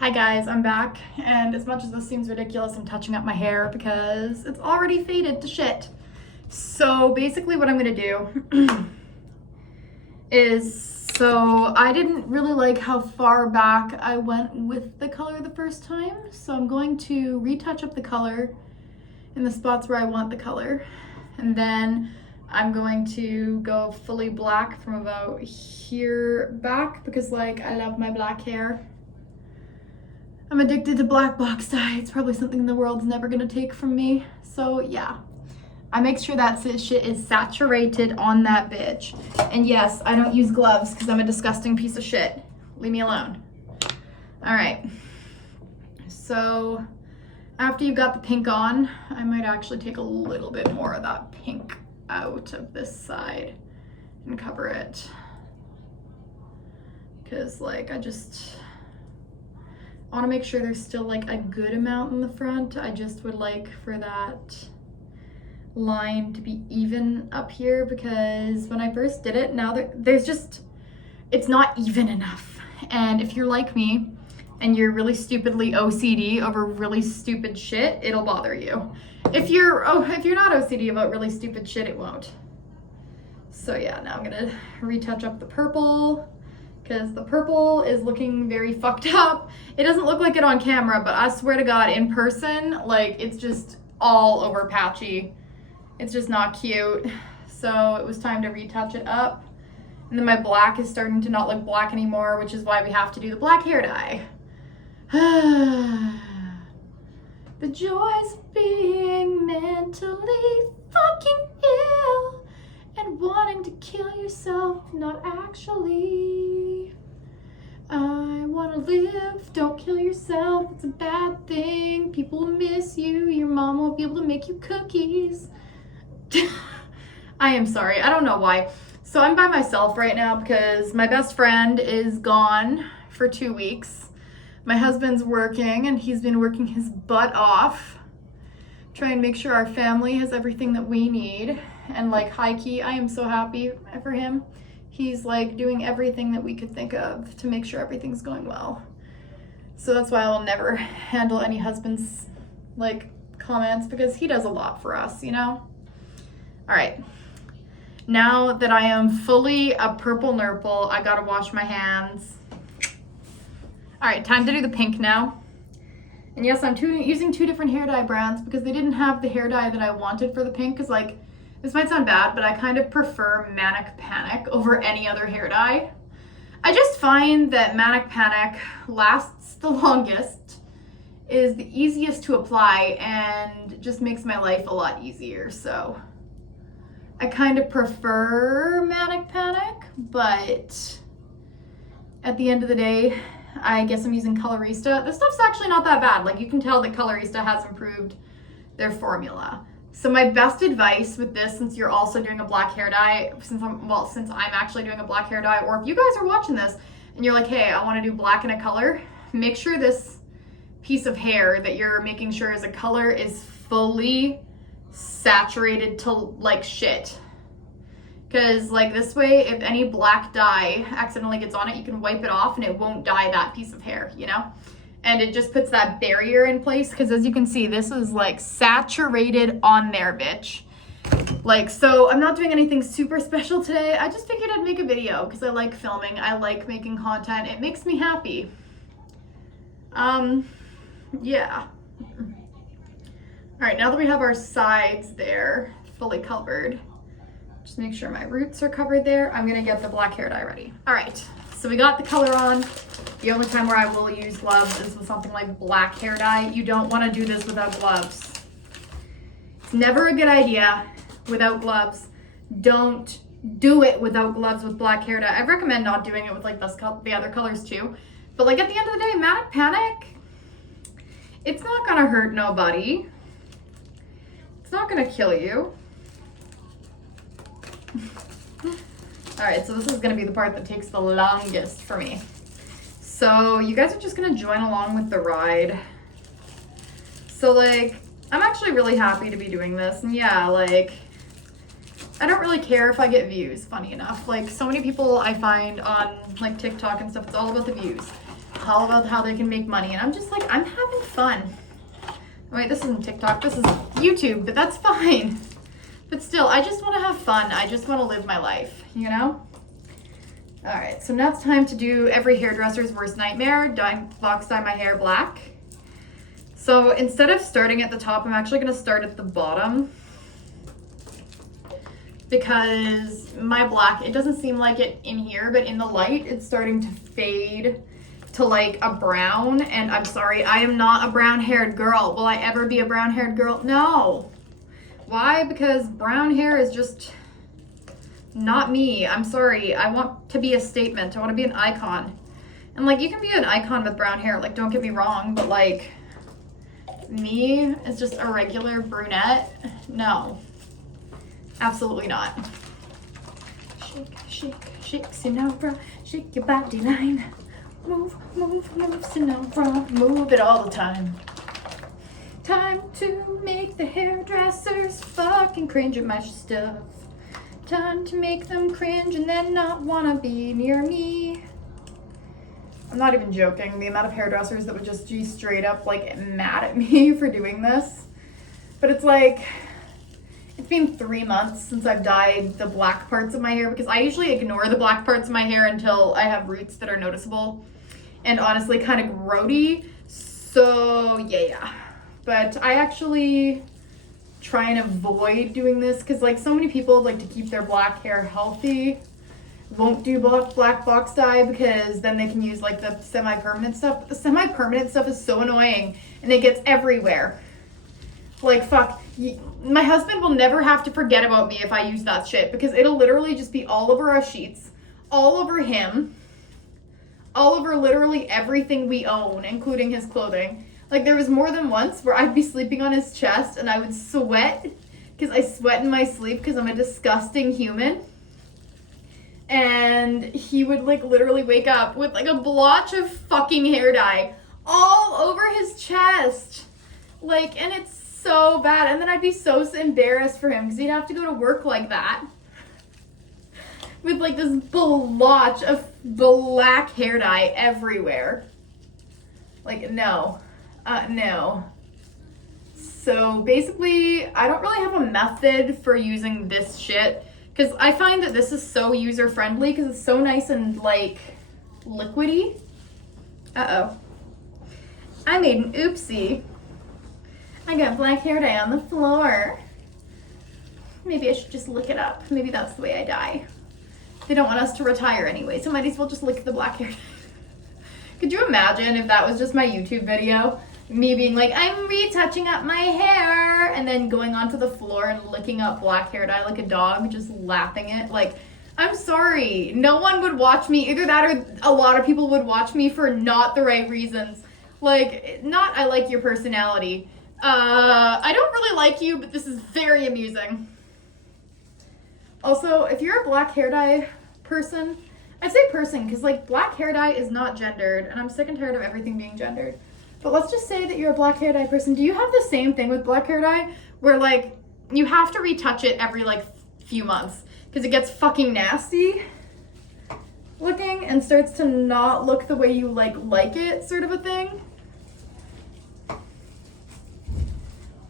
Hi guys, I'm back, and as much as this seems ridiculous, I'm touching up my hair because it's already faded to shit. So basically what I'm gonna do so I didn't really like how far back I went with the color the first time, so I'm going to retouch up the color in the spots where I want the color, and then I'm going to go fully black from about here back because like I love my black hair. I'm addicted to black box dye. It's probably something the world's never gonna take from me. So yeah, I make sure that shit is saturated on that bitch. And yes, I don't use gloves because I'm a disgusting piece of shit. Leave me alone. All right, so after you've got the pink on, I might actually take a little bit more of that pink out of this side and cover it. Because like I want to make sure there's still like a good amount in the front. I just would like for that line to be even up here because when I first did it, now it's not even enough. And if you're like me and you're really stupidly OCD over really stupid shit, it'll bother you. If you're not OCD about really stupid shit, it won't. So yeah, now I'm gonna retouch up the purple, because the purple is looking very fucked up. It doesn't look like it on camera, but I swear to God, in person, like it's just all over patchy. It's just not cute. So it was time to retouch it up. And then my black is starting to not look black anymore, which is why we have to do the black hair dye. The joys of being mentally fucking ill and wanting to kill yourself, not actually. I want to live, don't kill yourself, it's a bad thing. People will miss you, your mom won't be able to make you cookies. I am sorry, I don't know why. So I'm by myself right now because my best friend is gone for 2 weeks. My husband's working and he's been working his butt off, trying to make sure our family has everything that we need. And like high key, I am so happy for him. He's like doing everything that we could think of to make sure everything's going well. So that's why I'll never handle any husband's like comments because he does a lot for us, you know? All right, now that I am fully a purple nurple, I gotta wash my hands. All right, time to do the pink now. And yes, I'm using 2 different hair dye brands because they didn't have the hair dye that I wanted for the pink. Because like, this might sound bad, but I kind of prefer Manic Panic over any other hair dye. I just find that Manic Panic lasts the longest, is the easiest to apply, and just makes my life a lot easier. So I kind of prefer Manic Panic, but at the end of the day, I guess I'm using Colorista. This stuff's actually not that bad. Like you can tell that Colorista has improved their formula. So my best advice with this, since you're also doing a black hair dye, since I'm actually doing a black hair dye, or if you guys are watching this and you're like, hey, I want to do black in a color, make sure this piece of hair that you're making sure is a color is fully saturated to like shit. Because like this way, if any black dye accidentally gets on it, you can wipe it off and it won't dye that piece of hair, you know? And it just puts that barrier in place because as you can see, this is like saturated on there, bitch. Like, so I'm not doing anything super special today. I just figured I'd make a video because I like filming. I like making content. It makes me happy. Yeah. All right, now that we have our sides there fully covered, just make sure my roots are covered there. I'm gonna get the black hair dye ready. All right, so we got the color on. The only time where I will use gloves is with something like black hair dye. You don't wanna do this without gloves. It's never a good idea without gloves. Don't do it without gloves with black hair dye. I recommend not doing it with like the other colors too. But like at the end of the day, Manic Panic, it's not gonna hurt nobody. It's not gonna kill you. All right, so this is gonna be the part that takes the longest for me. So you guys are just gonna join along with the ride. So like, I'm actually really happy to be doing this. And yeah, like, I don't really care if I get views, funny enough. Like so many people I find on like TikTok and stuff, it's all about the views. all about how they can make money. And I'm just like, I'm having fun. Wait, this isn't TikTok, this is YouTube, but that's fine. But still, I just want to have fun. I just want to live my life, you know? All right, so now it's time to do every hairdresser's worst nightmare, box dye my hair black. So instead of starting at the top, I'm actually gonna start at the bottom because my black, it doesn't seem like it in here, but in the light, it's starting to fade to like a brown. And I'm sorry, I am not a brown haired girl. Will I ever be a brown haired girl? No. Why? Because brown hair is just not me. I'm sorry. I want to be a statement. I want to be an icon. And like, you can be an icon with brown hair, like, don't get me wrong, but like, me as just a regular brunette, no, absolutely not. Shake, shake, shake, Sonora, shake your body line. Move, move, move, Sonora, move it all the time. Time to make the hairdressers fucking cringe at my stuff. Time to make them cringe and then not wanna be near me. I'm not even joking, the amount of hairdressers that would just be straight up like mad at me for doing this. But it's like, it's been 3 months since I've dyed the black parts of my hair because I usually ignore the black parts of my hair until I have roots that are noticeable and honestly kind of grody. So yeah, but I actually try and avoid doing this because like so many people like to keep their black hair healthy won't do black box dye because then they can use like the semi-permanent stuff. But the semi-permanent stuff is so annoying and it gets everywhere. Like fuck, my husband will never have to forget about me if I use that shit because it'll literally just be all over our sheets, all over him, all over literally everything we own, including his clothing. Like there was more than once where I'd be sleeping on his chest and I would sweat because I sweat in my sleep because I'm a disgusting human. And he would like literally wake up with like a blotch of fucking hair dye all over his chest. Like, and it's so bad. And then I'd be so embarrassed for him because he'd have to go to work like that with like this blotch of black hair dye everywhere. Like, no. No. So basically, I don't really have a method for using this shit because I find that this is so user-friendly because it's so nice and like liquidy. Uh-oh. I made an oopsie. I got black hair dye on the floor. Maybe I should just lick it up. Maybe that's the way I die. They don't want us to retire anyway, so might as well just lick the black hair dye. Could you imagine if that was just my YouTube video? Me being like, I'm retouching up my hair, and then going onto the floor and licking up black hair dye like a dog, just lapping it. Like, I'm sorry. No one would watch me. Either that or a lot of people would watch me for not the right reasons. Like, not I like your personality. I don't really like you, but this is very amusing. Also, if you're a black hair dye person, I say person because like black hair dye is not gendered, and I'm sick and tired of everything being gendered. But let's just say that you're a black hair dye person. Do you have the same thing with black hair dye where like you have to retouch it every like few months because it gets fucking nasty looking and starts to not look the way you like it, sort of a thing?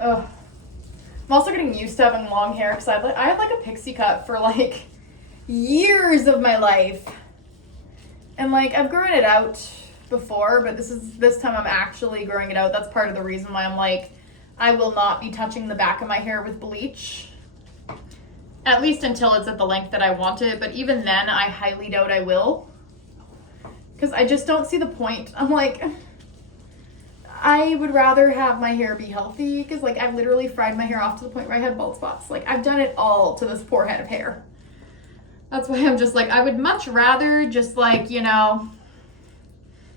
Ugh. I'm also getting used to having long hair because I had like a pixie cut for like years of my life. And like I've grown it out before, but this time I'm actually growing it out. That's part of the reason why I'm like, I will not be touching the back of my hair with bleach. At least until it's at the length that I want it, but even then I highly doubt I will. Because I just don't see the point. I'm like, I would rather have my hair be healthy because like I've literally fried my hair off to the point where I had bald spots. Like I've done it all to this poor head of hair. That's why I'm just like, I would much rather just like, you know,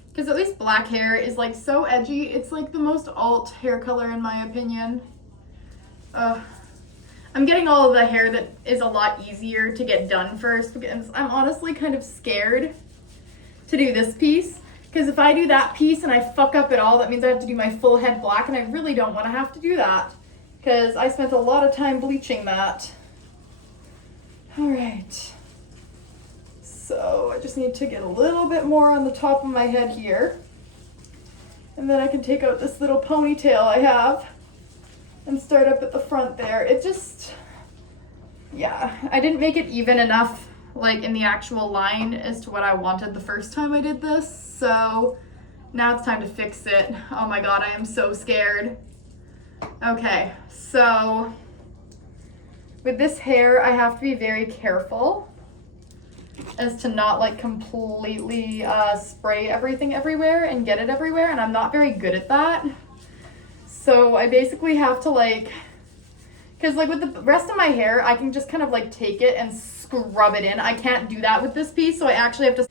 because at least black hair is like so edgy. It's like the most alt hair color in my opinion. I'm getting all of the hair that is a lot easier to get done first because I'm honestly kind of scared to do this piece. Because if I do that piece and I fuck up at all, that means I have to do my full head black, and I really don't want to have to do that because I spent a lot of time bleaching that. All right. So I just need to get a little bit more on the top of my head here. And then I can take out this little ponytail I have and start up at the front there. It just, yeah, I didn't make it even enough like in the actual line as to what I wanted the first time I did this. So now it's time to fix it. Oh my God, I am so scared. Okay, so with this hair, I have to be very careful as to not like completely spray everything everywhere and get it everywhere, and I'm not very good at that. So I basically have to like, because like with the rest of my hair, I can just kind of like take it and scrub it in. I can't do that with this piece, so I actually have to.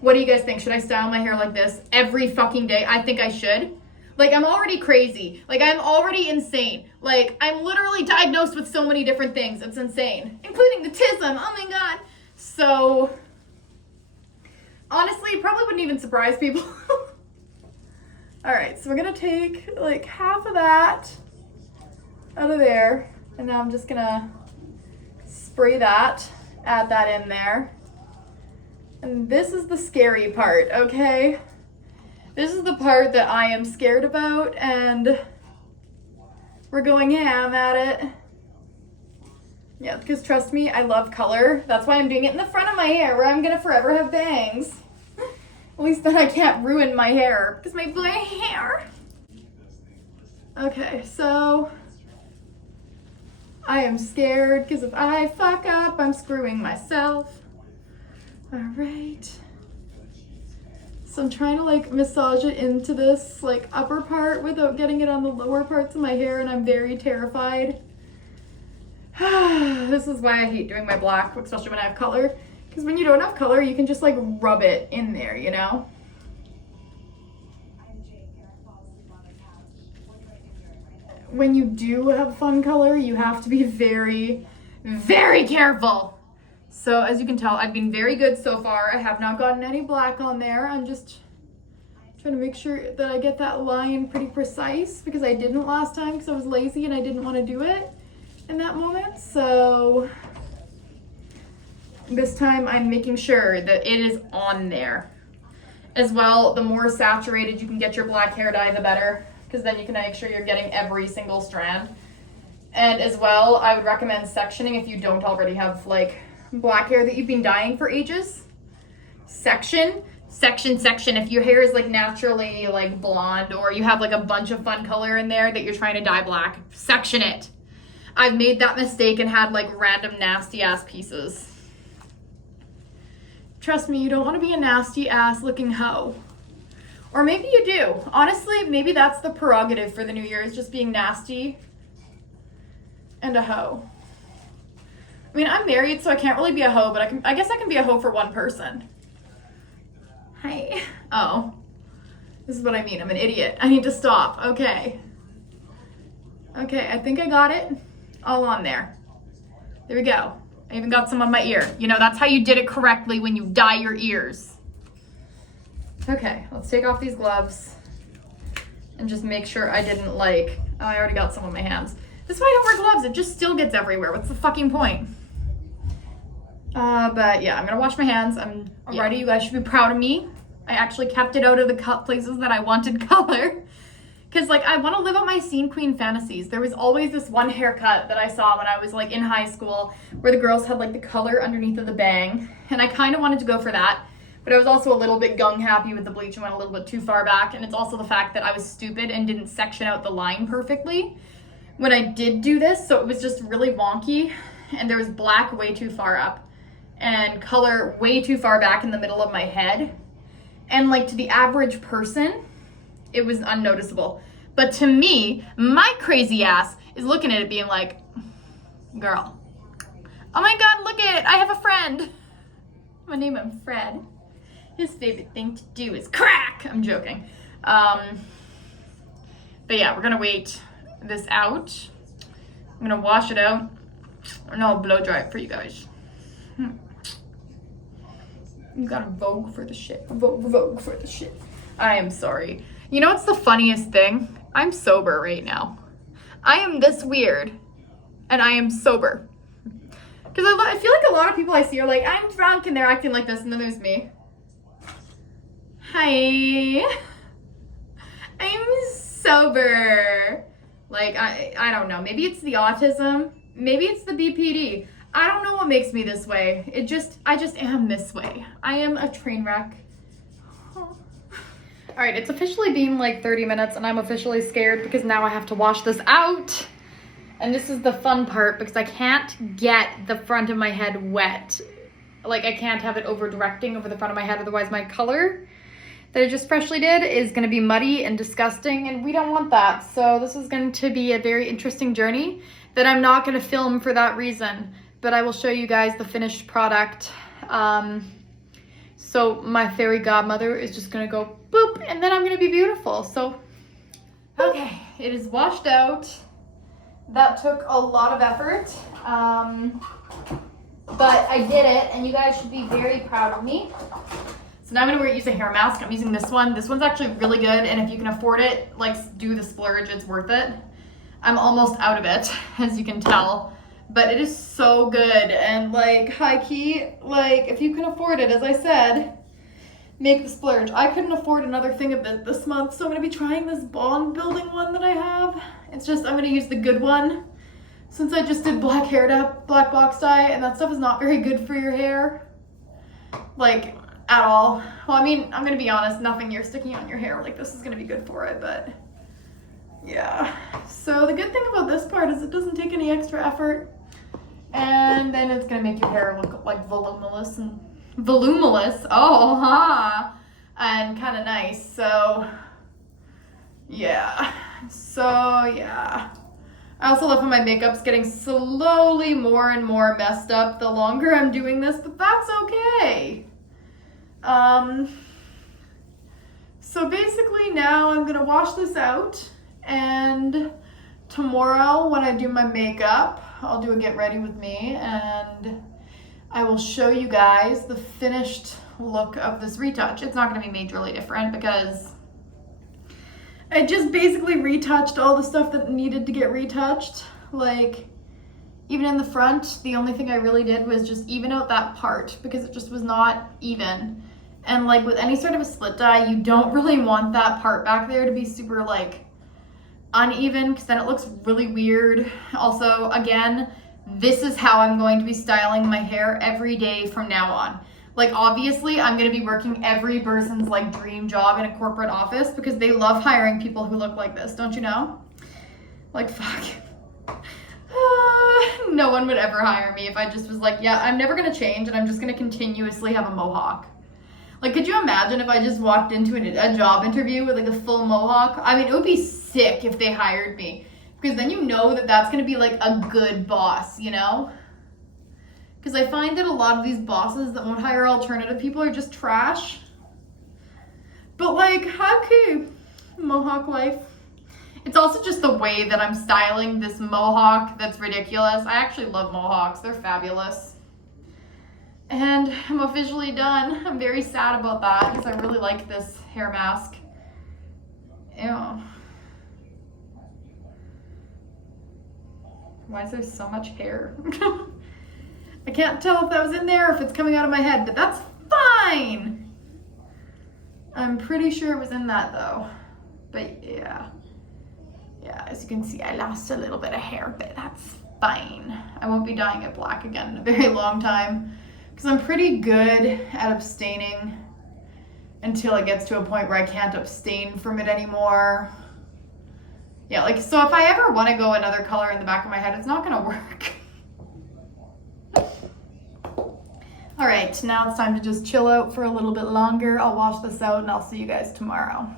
What do you guys think? Should I style my hair like this every fucking day? I think I should. Like, I'm already crazy. Like, I'm already insane. Like, I'm literally diagnosed with so many different things. It's insane. Including the tism. Oh my God. So, honestly, it probably wouldn't even surprise people. All right, so we're gonna take like half of that out of there. And now I'm just gonna spray that, add that in there. And this is the scary part, okay? This is the part that I am scared about, and we're going ham at it. Yeah, because trust me, I love color. That's why I'm doing it in the front of my hair, where I'm gonna forever have bangs. At least then I can't ruin my hair, because my black hair. Okay, so I am scared, because if I fuck up, I'm screwing myself. All right. So I'm trying to like massage it into this like upper part without getting it on the lower parts of my hair, and I'm very terrified. This is why I hate doing my black, especially when I have color. Because when you don't have color, you can just like rub it in there, you know? When you do have fun color, you have to be very, very careful. So as you can tell, I've been very good so far. I have not gotten any black on there. I'm just trying to make sure that I get that line pretty precise, because I didn't last time because I was lazy and I didn't want to do it in that moment. So this time I'm making sure that it is on there. As well, the more saturated you can get your black hair dye, the better, because then you can make sure you're getting every single strand. And as well, I would recommend sectioning if you don't already have like black hair that you've been dyeing for ages. Section. If your hair is like naturally like blonde, or you have like a bunch of fun color in there that you're trying to dye black, section it. I've made that mistake and had like random nasty ass pieces. Trust me, you don't want to be a nasty ass looking hoe. Or maybe you do. Honestly, maybe that's the prerogative for the new year, is just being nasty and a hoe. I mean, I'm married, so I can't really be a hoe, but I guess I can be a hoe for one person. Hi. Oh. This is what I mean. I'm an idiot. I need to stop. Okay. Okay, I think I got it all on there. There we go. I even got some on my ear. You know, that's how you did it correctly when you dye your ears. Okay, let's take off these gloves and just make sure I didn't like, oh, I already got some on my hands. This is why I don't wear gloves. It just still gets everywhere. What's the fucking point? But yeah, I'm gonna wash my hands. I'm ready. You guys should be proud of me. I actually kept it out of the places that I wanted color. Cause like, I wanna live out my scene queen fantasies. There was always this one haircut that I saw when I was like in high school, where the girls had like the color underneath of the bang. And I kinda wanted to go for that. But I was also a little bit gung happy with the bleach and went a little bit too far back. And it's also the fact that I was stupid and didn't section out the line perfectly when I did do this. So it was just really wonky, and there was black way too far up and color way too far back in the middle of my head. And like, to the average person, it was unnoticeable. But to me, my crazy ass is looking at it being like, girl, oh my God, look at it, I have a friend. I'm gonna name him Fred. His favorite thing to do is crack. I'm joking. But yeah, we're gonna wait this out. I'm gonna wash it out, and I'll blow dry it for you guys. You gotta vogue for the shit. Vogue for the shit. I am sorry. You know what's the funniest thing? I'm sober right now. I am this weird, and I am sober. Because I feel like a lot of people I see are like, I'm drunk, and they're acting like this, and then there's me. Hi. I'm sober. Like, I don't know. Maybe it's the autism. Maybe it's the BPD. I don't know what makes me this way. I just am this way. I am a train wreck. All right, it's officially been like 30 minutes and I'm officially scared because now I have to wash this out. And this is the fun part because I can't get the front of my head wet. Like, I can't have it over directing over the front of my head, otherwise my color that I just freshly did is going to be muddy and disgusting, and we don't want that. So this is going to be a very interesting journey that I'm not going to film for that reason, but I will show you guys the finished product. So my fairy godmother is just going to go boop, and then I'm going to be beautiful. So, okay, it is washed out. That took a lot of effort, but I did it, and you guys should be very proud of me. So now I'm gonna use a hair mask. I'm using this one. This one's actually really good, and if you can afford it, like, do the splurge, it's worth it. I'm almost out of it, as you can tell, but it is so good, and like, high key, like, if you can afford it, as I said, make the splurge. I couldn't afford another thing of it this month, so I'm gonna be trying this bond building one that I have. It's just, I'm gonna use the good one, since I just did black box dye, and that stuff is not very good for your hair. Like, at all. Well, I mean, I'm gonna be honest, nothing you're sticking on your hair like this is gonna be good for it, but yeah. So the good thing about this part is it doesn't take any extra effort, and then it's gonna make your hair look like voluminous, and kind of nice. So yeah. I also love how my makeup's getting slowly more and more messed up the longer I'm doing this, but that's okay. So basically now I'm gonna wash this out, and tomorrow when I do my makeup, I'll do a get ready with me, and I will show you guys the finished look of this retouch. It's not gonna be majorly different because I just basically retouched all the stuff that needed to get retouched. Like, even in the front, the only thing I really did was just even out that part because it just was not even. And like with any sort of a split dye, you don't really want that part back there to be super like uneven because then it looks really weird. Also, again, this is how I'm going to be styling my hair every day from now on. Like, obviously, I'm going to be working every person's like dream job in a corporate office because they love hiring people who look like this, don't you know? Like, fuck. No one would ever hire me if I just was like, yeah, I'm never going to change and I'm just going to continuously have a mohawk. Like, could you imagine if I just walked into a job interview with like a full mohawk? I mean, it would be sick if they hired me because then you know that that's going to be like a good boss, you know? Because I find that a lot of these bosses that won't hire alternative people are just trash. But like, how cool, mohawk life. It's also just the way that I'm styling this mohawk that's ridiculous. I actually love mohawks, they're fabulous. And I'm officially done. I'm very sad about that because I really like this hair mask. Ew. Why is there so much hair? I can't tell if that was in there or if it's coming out of my head, but that's fine. I'm pretty sure it was in that though. But yeah. Yeah, as you can see, I lost a little bit of hair, but that's fine. I won't be dyeing it black again in a very long time because I'm pretty good at abstaining until it gets to a point where I can't abstain from it anymore. Yeah, like, so if I ever want to go another color in the back of my head, it's not gonna work. All right, now it's time to just chill out for a little bit longer. I'll wash this out and I'll see you guys tomorrow.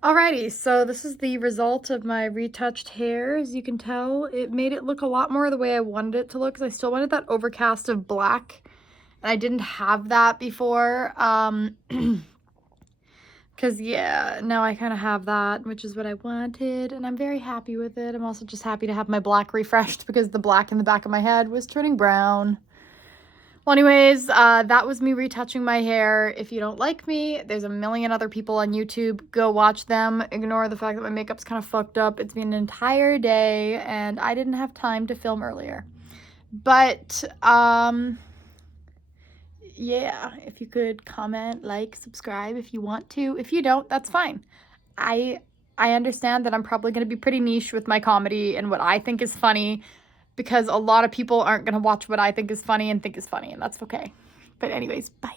Alrighty, so this is the result of my retouched hair. As you can tell, it made it look a lot more the way I wanted it to look because I still wanted that overcast of black. And I didn't have that before. Because yeah, now I kind of have that, which is what I wanted. And I'm very happy with it. I'm also just happy to have my black refreshed because the black in the back of my head was turning brown. Well, anyways, that was me retouching my hair. If you don't like me, there's a million other people on YouTube. Go watch them. Ignore the fact that my makeup's kind of fucked up. It's been an entire day, and I didn't have time to film earlier. But yeah, if you could comment, like, subscribe if you want to. If you don't, that's fine. I understand that I'm probably going to be pretty niche with my comedy and what I think is funny, because a lot of people aren't going to watch what I think is funny and think is funny, and that's okay. But anyways, bye.